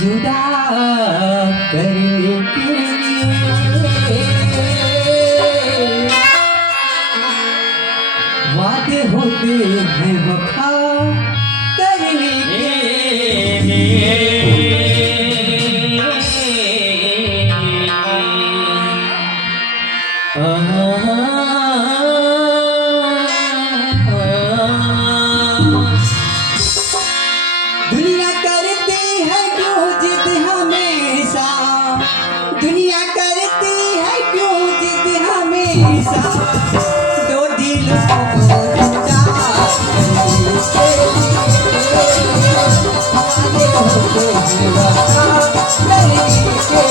जुदा करने के लिए वादे होते हैं वफा करने के लिए। दुनिया करती है क्यों जिद हमेशा, दुनिया करती है क्यों जिद हमेशा, दो दिलों को जुदा करने होते हैं वफा करने के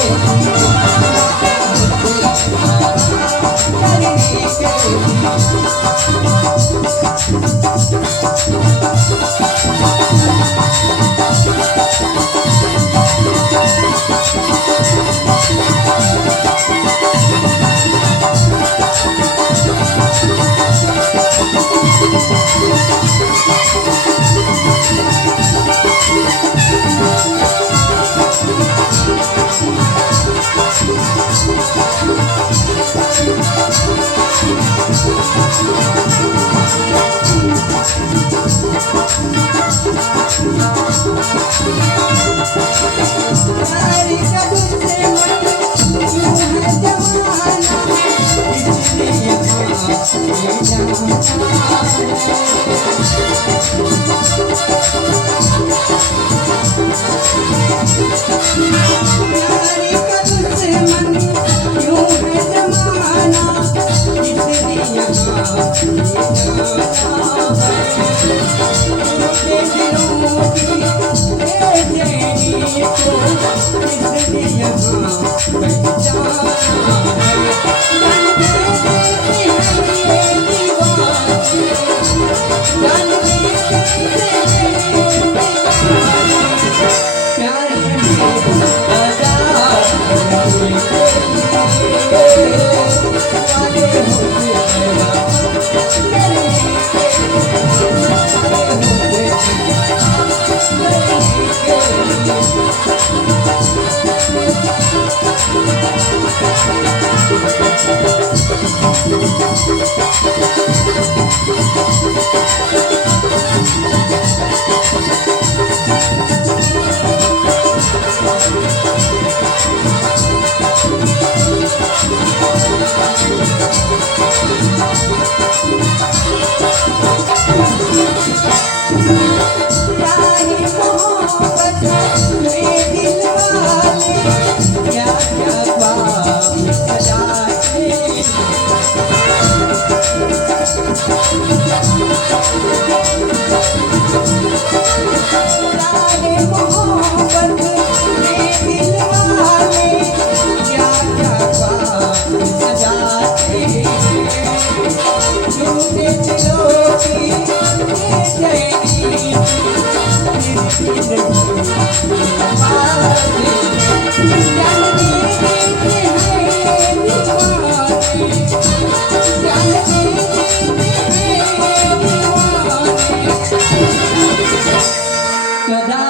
सदा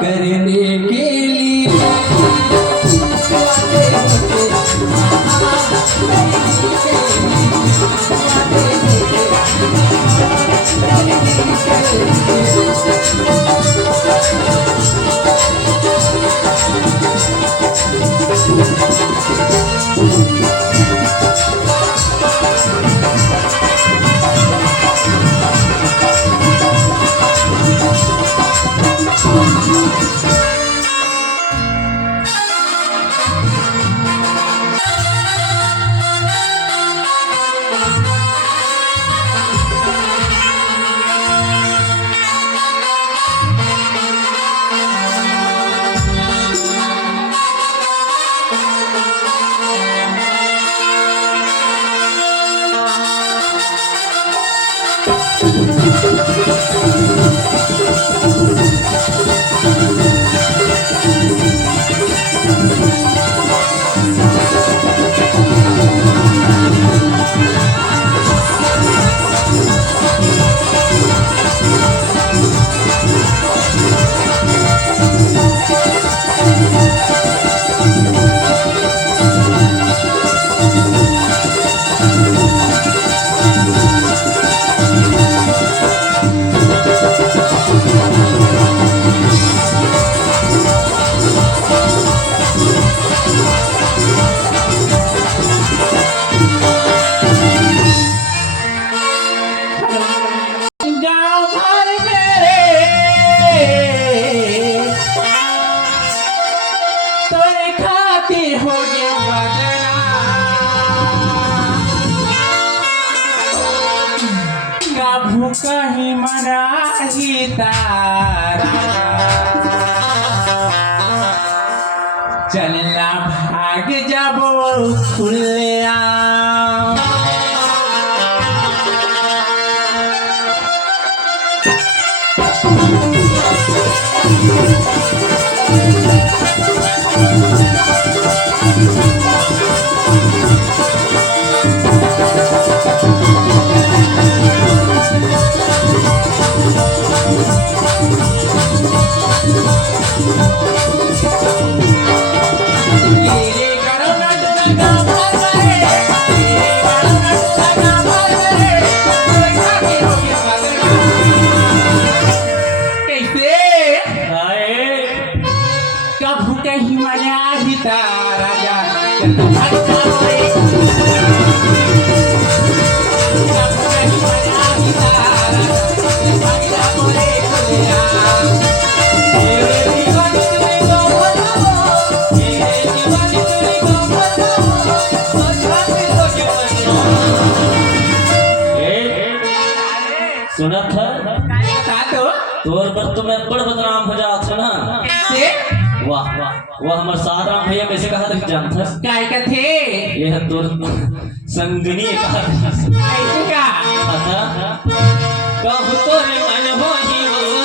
करने के लिए वादे होते कहीं मरा ही तारा चलना भाग जाबो खुले सुना था तोर पर तुम्हें बड़ बदनाम हो जात ना वाह वाह वाह हमारे साराम भैया कैसे कहा था जानता काय कथे यह तोर संगनी कहा ऐसे का कब तोरे मन हो ही हो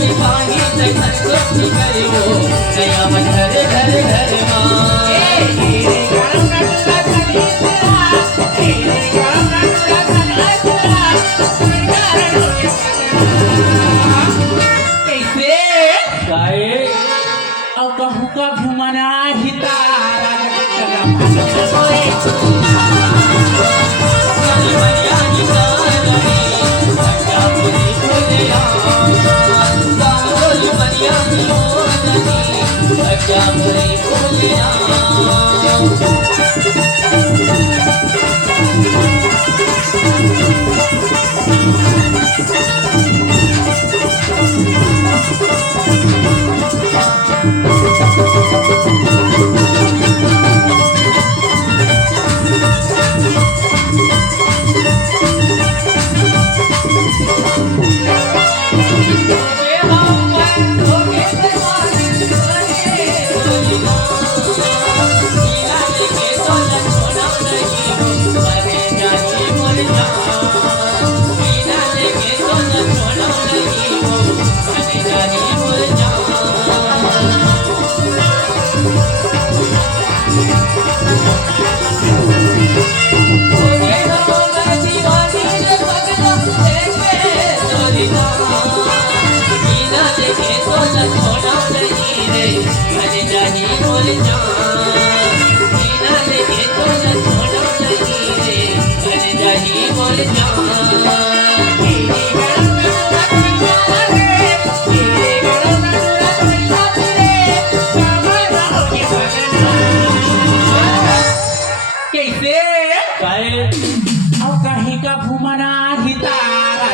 के पानी से घर को फिकर वो नया मन घर घर घर माँ कैसे गाए और कहूँ का घुमना ही तारा मरिया की गानी अच्छा पूरी खोलिया गाओ मरिया की गानी अच्छा पूरी खोलिया कैसे और कहीं का घुमना ही तारा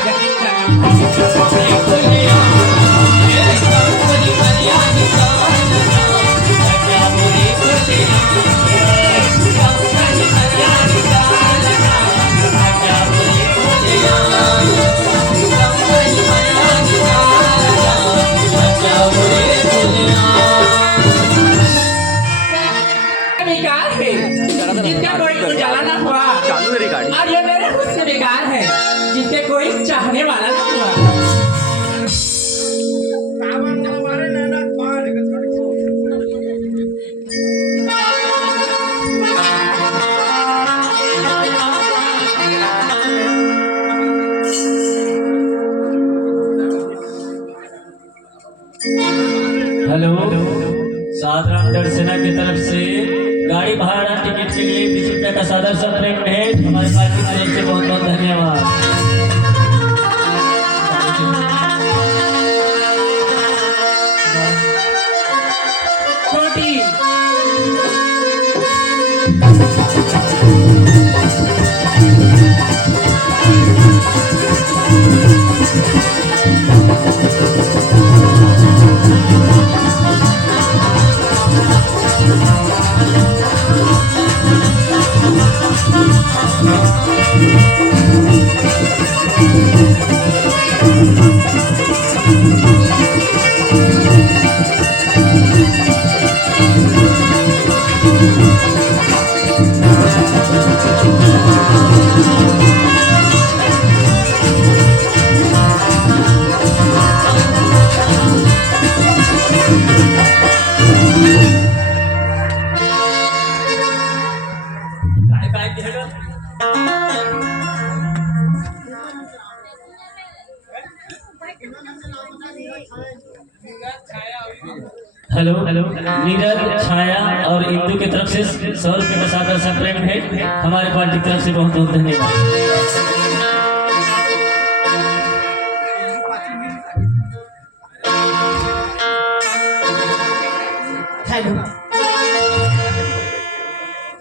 बेकार है जिसका कोई उजाला ना हुआ और ये मेरे हुस्न बेकार है जिसके कोई चाहने वाला ना हुआ हेलो साधारण दर्शना की तरफ से गाड़ी भाड़ा टिकट के लिए 20 रुपये का सादर सा प्रेम भेंट हमारे पार्टी की तरफ से बहुत बहुत धन्यवाद। छोटी हेलो नीरज छाया और इंदू की तरफ से 100 रुपये का सादर सा प्रेम भेंट हमारे पार्टी की तरफ से बहुत बहुत धन्यवाद। हेलो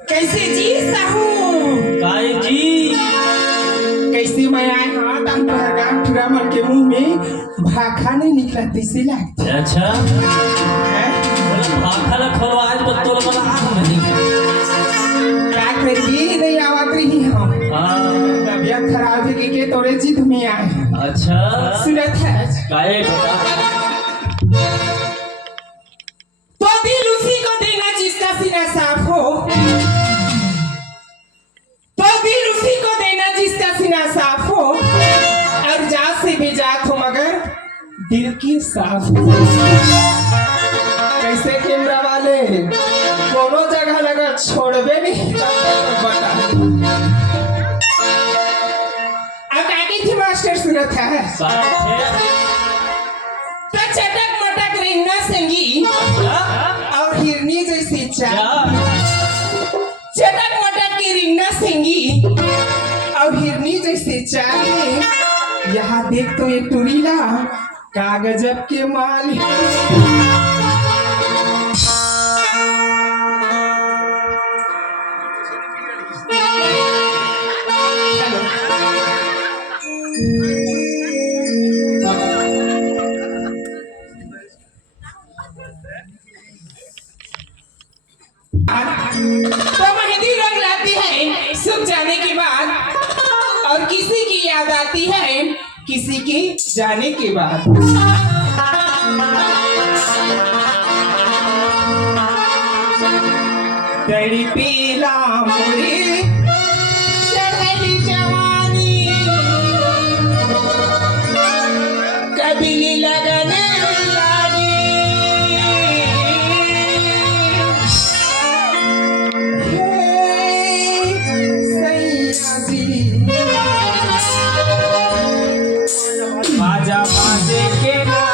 कैसे जी साहू काय जी कैसे मैं आए हाँ तम तोहर गाँव ठुरा मन के मुंह में भाखा नहीं निकला तैसे लगता अच्छा है भाखा ला खोलवा आज तो तोल वाला आग नहीं क्या करिए नहीं आवत रही हम हाँ तबियत खराब है कि तोरे जिद में आए अच्छा सुनत है काय बता तो दिल उसी को देना जिसका सीना साफ हो तो दिल उसी को देना जिसका सीना साफ हो और जा से भी जात हो मगर दिल की साफ कैसे कैमरा वाले कोनो जगह लगा छोड़बे नहीं बता अब आगे थी मास्टर सूरत है तो चटक मटक रिंगना संगी और हिरनी जैसी चाल चटक मटक की रिंगना संगी और हिरनी जैसे चाल यहाँ देख तो ये टुरीला कागजब के माल तो मेहंदी रंग लाती है सूख जाने के बाद और किसी की याद आती है किसी के जाने के बाद तेरी पीला मुरी शहरी जवानी कभी लगने लागी सैया जी बाजा बाजे के नाम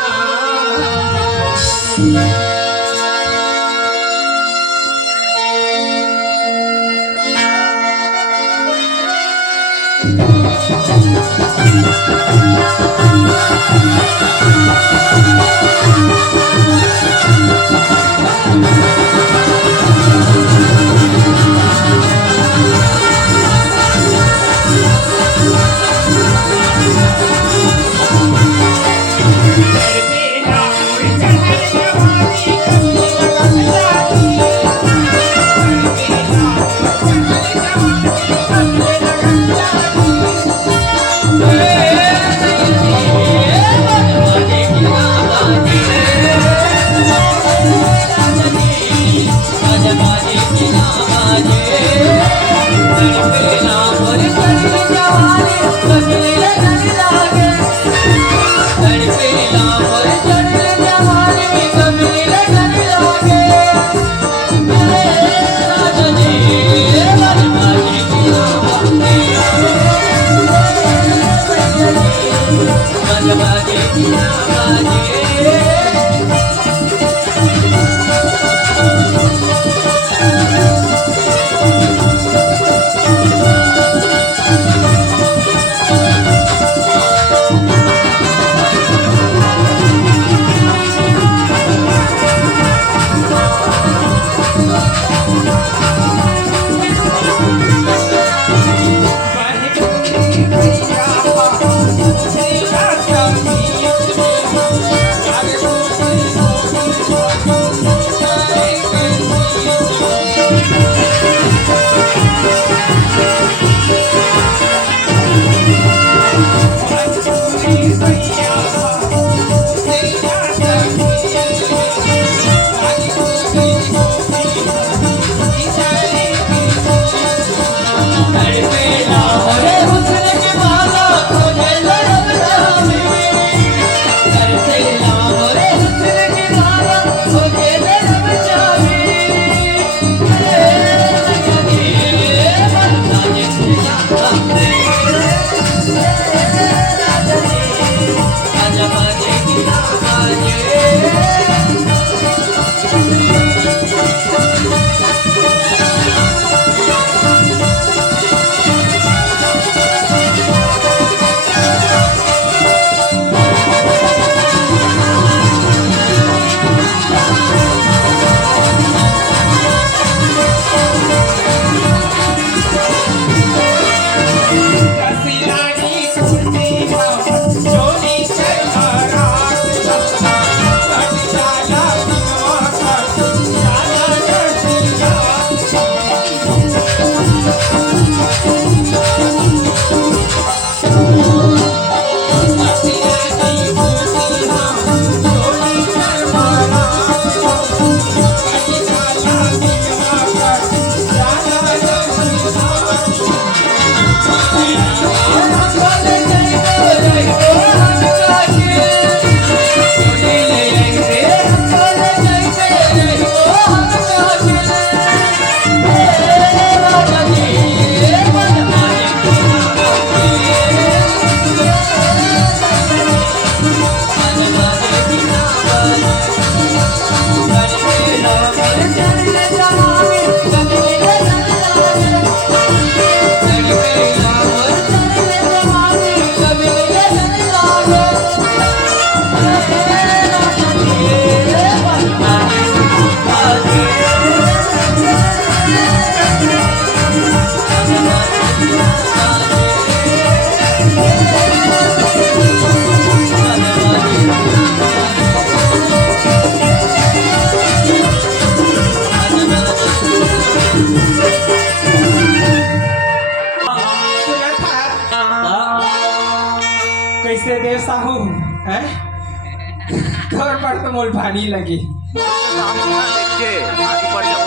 पर तो मोल भानी लगे देख के आगे बढ़ जाओ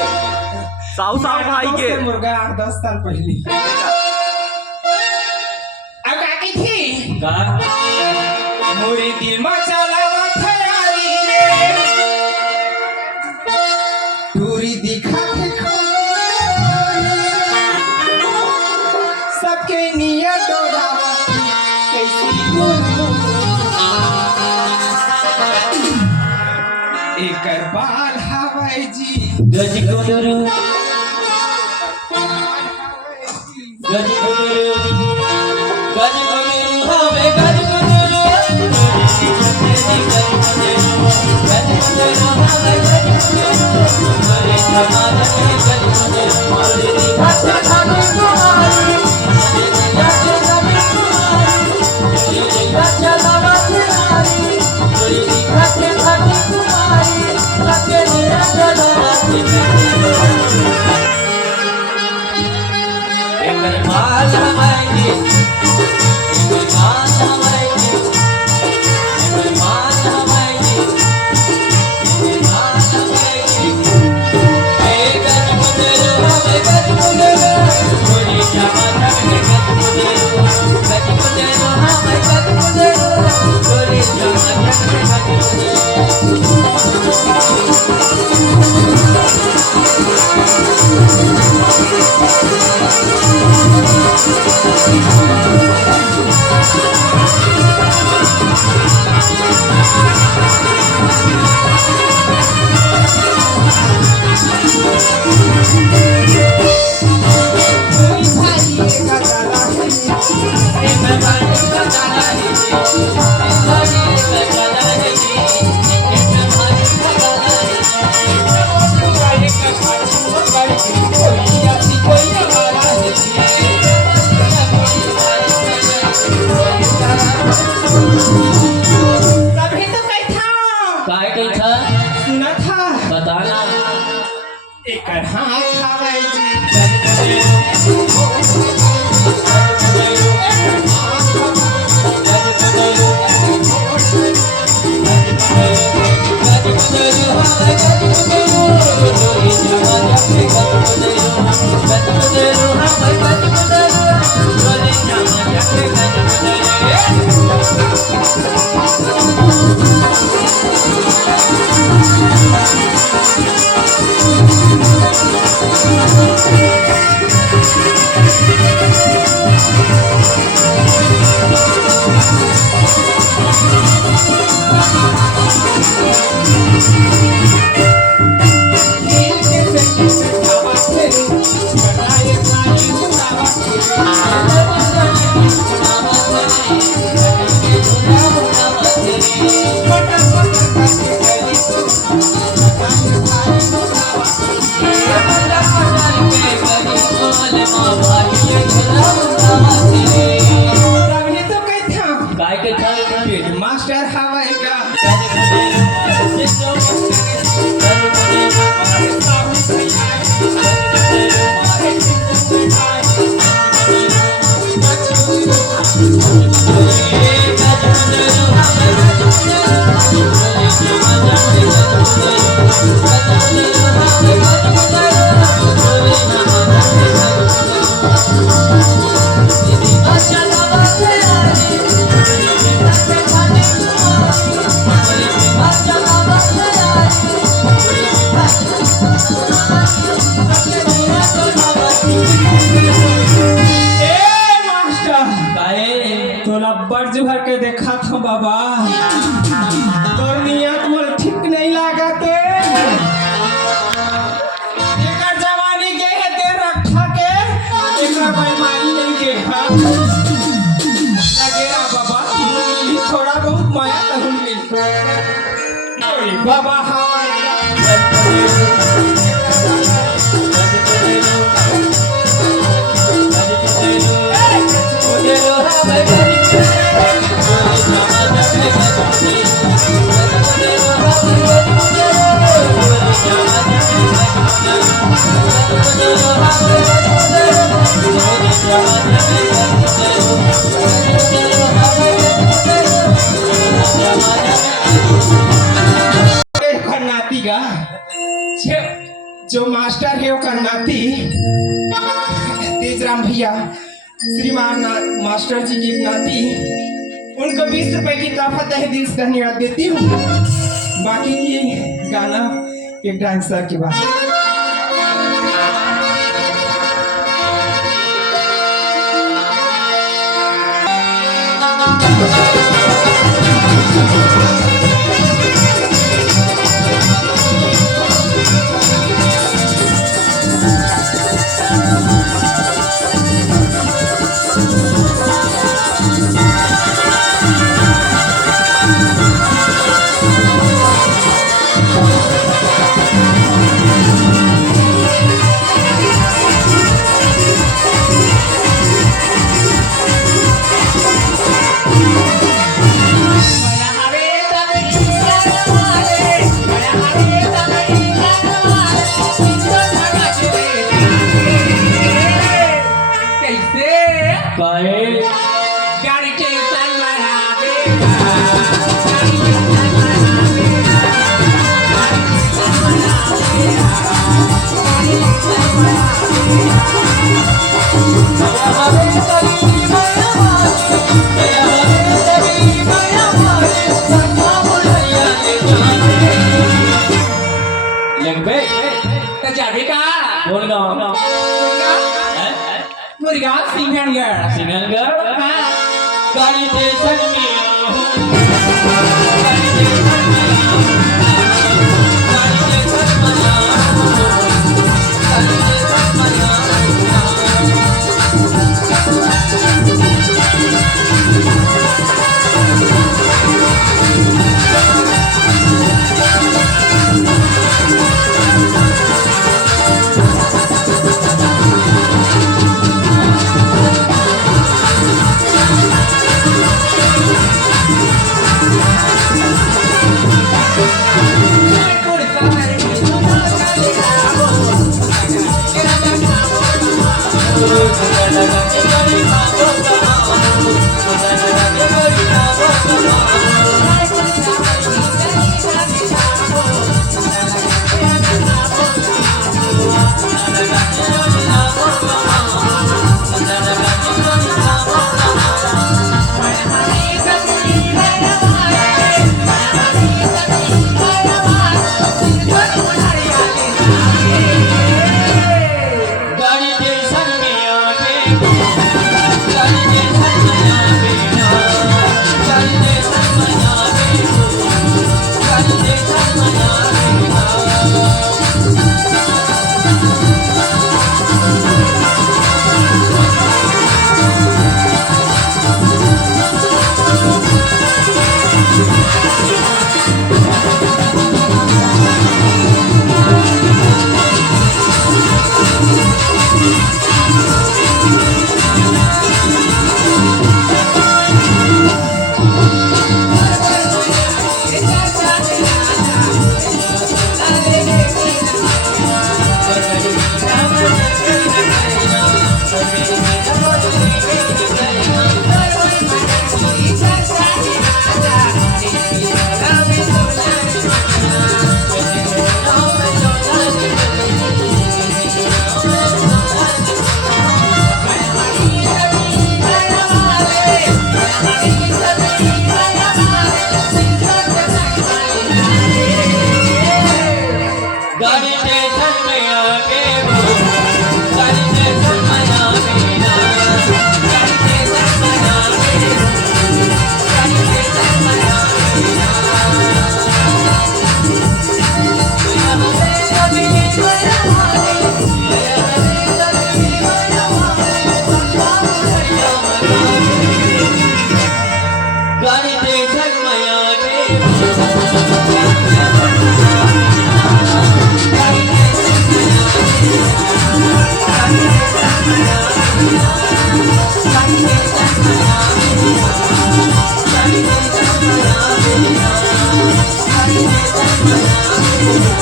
साहू साहू भाई के मुर्गा 8-10 साल पहले अब काकी थी का मोरे दिल में चलावा खयाली रे दूरी दिखा के सबके नियत डोरावा कैसी एक बाल हवाई जी गज गुरु गज गुरु हवे गज गुरु गज गुरु हवे गज गुरु हरे समाज में गज गुरु हरे दिखा ठाकुर कुमारी हरे दिखा ठाकुर कुमारी हरे दिखा चलावा कुमारी हरे दिखा ठाकुर कुमारी सके निरा चलावा एक माल हमारी एक माल हमारी एक माल हमारी एक माल हमारी एक गजमुदरो हमें गजमुदरो कोई जामा जामे गजमुदरो हमें गजमुदरो कोई जामा जामे तभी तो कही था काय कही था सुना था बताना एक हाथ हवाई जी तभी तो कही था काय के था मास्टर हवाई का बर्ज भर के देखा था बाबा तोर नियत मोल ठीक नहीं लागते एकर जवानी के है ते रखा के एकर बेईमानी नहीं के हा लगेरा बाबा मिली थोड़ा बहुत माया तहुन मिल ओए बाबा हमारा जो मास्टर है वो नाती तेजराम भैया श्रीमान मास्टर जी की नाती, उनको 20 रुपए की तोहफा तहे दिल से धन्यवाद देती हूँ। बाकी की गाना एक डांसर की बात। Thank you.